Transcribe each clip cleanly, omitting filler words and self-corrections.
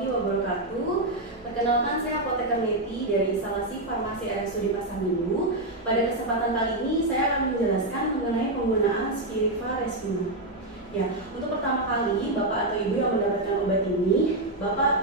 warahmatullahi wabarakatuh. Perkenalkan, saya Apoteker Neti dari instalasi Farmasi RSUD Pasar Minggu. Pada kesempatan kali ini saya akan menjelaskan mengenai penggunaan Spiriva Respima. Ya, untuk pertama kali Bapak atau Ibu yang mendapatkan obat ini, Bapak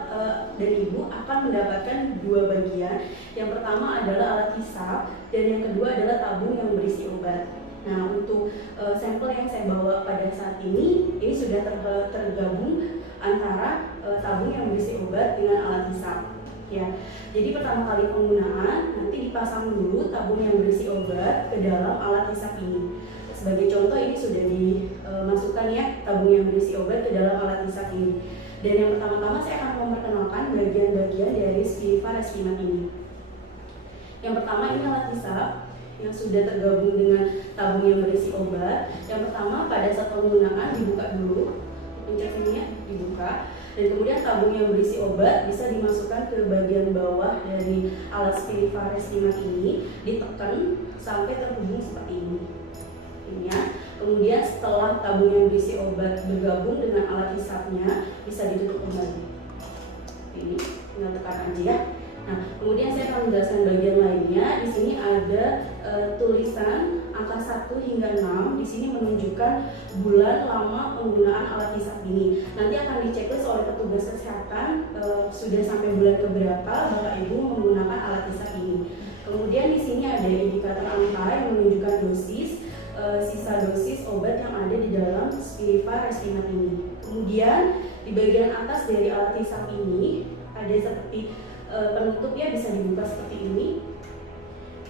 dan Ibu akan mendapatkan dua bagian. Yang pertama adalah alat hisap dan yang kedua adalah tabung yang berisi obat. Nah, untuk sampel yang saya bawa pada saat ini sudah tergabung antara tabung yang berisi obat dengan alat hisap. Ya, jadi pertama kali penggunaan nanti dipasang dulu tabung yang berisi obat ke dalam alat hisap ini. Sebagai contoh, ini sudah dimasukkan ya tabung yang berisi obat ke dalam alat hisap ini. Dan yang pertama-tama saya akan memperkenalkan bagian-bagian dari Spiriva Respima ini. Yang pertama, ini alat hisap yang sudah tergabung dengan tabung yang berisi obat. Yang pertama, pada saat penggunaan dibuka dulu, pencet sini ya, dibuka, dan kemudian tabung yang berisi obat bisa dimasukkan ke bagian bawah dari alat Spiriva Respima ini, ditekan sampai terhubung seperti ini. Ini ya. Kemudian setelah tabung yang berisi obat bergabung dengan alat hisapnya, bisa ditutup kembali. Ini tinggal tekan aja ya. Nah, kemudian saya akan menjelaskan bagian lainnya. Di sini ada tulisan angka 1 hingga 6. Di sini menunjukkan bulan lama penggunaan alat hisap ini. Nanti akan diceklis oleh petugas kesehatan sudah sampai bulan keberapa Bapak Ibu menggunakan alat hisap ini. Kemudian di sini ada indikator angka yang menunjukkan dosis, sisa dosis obat yang ada di dalam Spiriva Respima ini. Kemudian di bagian atas dari alat hisap ini ada seperti penutup ya, bisa dibuka seperti ini.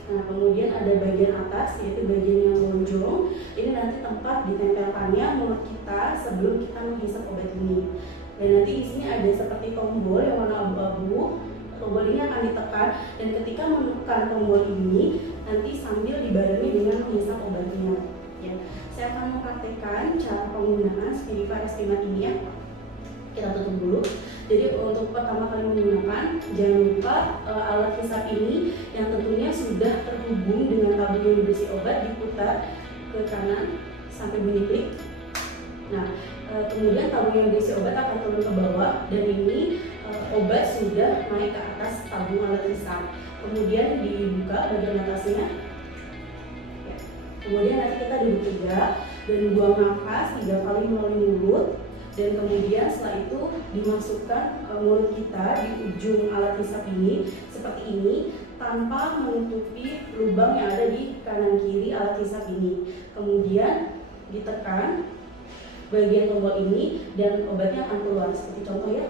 Nah, kemudian ada bagian atas yaitu bagian yang lonjong. Ini nanti tempat ditempelkannya mulut kita sebelum kita menghisap obat ini. Dan nanti di sini ada seperti tombol yang warna abu-abu. Tombol ini akan ditekan dan ketika menekan tombol ini nanti sambil dibarengi dengan menghisap obatnya. Ya, saya akan mempraktekkan cara penggunaan Spiriva Respima ini ya. Kita tutup dulu. Jadi untuk pertama kali menggunakan, jangan lupa alat hisap ini yang tentunya sudah terhubung dengan tabung yang berisi obat diputar ke kanan sampai bunyi klik. Nah, kemudian tabung yang berisi obat akan turun ke bawah dan ini obat sudah naik ke atas tabung alat hisap. Kemudian dibuka bagian atasnya. Kemudian nanti kita duduk tegak dan buang nafas 3 kali melalui mulut. Dan kemudian setelah itu dimasukkan mulut kita di ujung alat hisap ini seperti ini tanpa menutupi lubang yang ada di kanan kiri alat hisap ini. Kemudian ditekan bagian tombol ini dan obatnya akan keluar seperti contoh ya.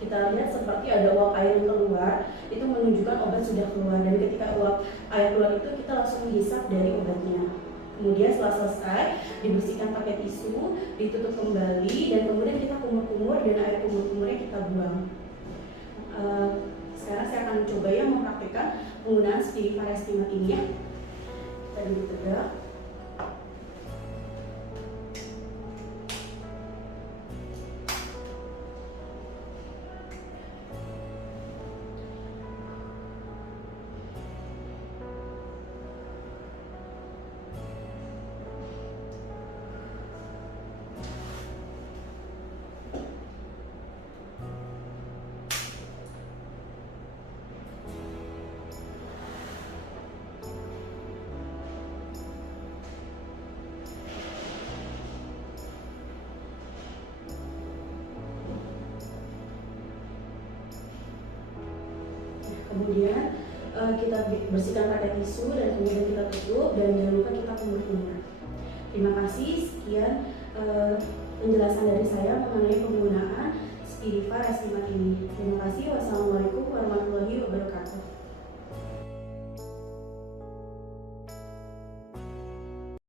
Kita lihat seperti ada uap air yang keluar, itu menunjukkan obat sudah keluar, dan ketika uap air keluar itu kita langsung menghisap dari obatnya. Kemudian setelah selesai dibersihkan pakai tisu, ditutup kembali, dan kemudian kita kumur-kumur dan air kumur-kumurnya kita buang. Sekarang saya akan mencoba ya mempraktikkan penggunaan Spiriva Respima ini ya. Kita duduk tegak. Kemudian kita bersihkan pakai tisu dan kemudian kita tutup dan jangan lupa kita kumur-kumur. Terima kasih, sekian penjelasan dari saya mengenai penggunaan Spiriva Respima ini. Terima kasih. Wassalamualaikum warahmatullahi wabarakatuh.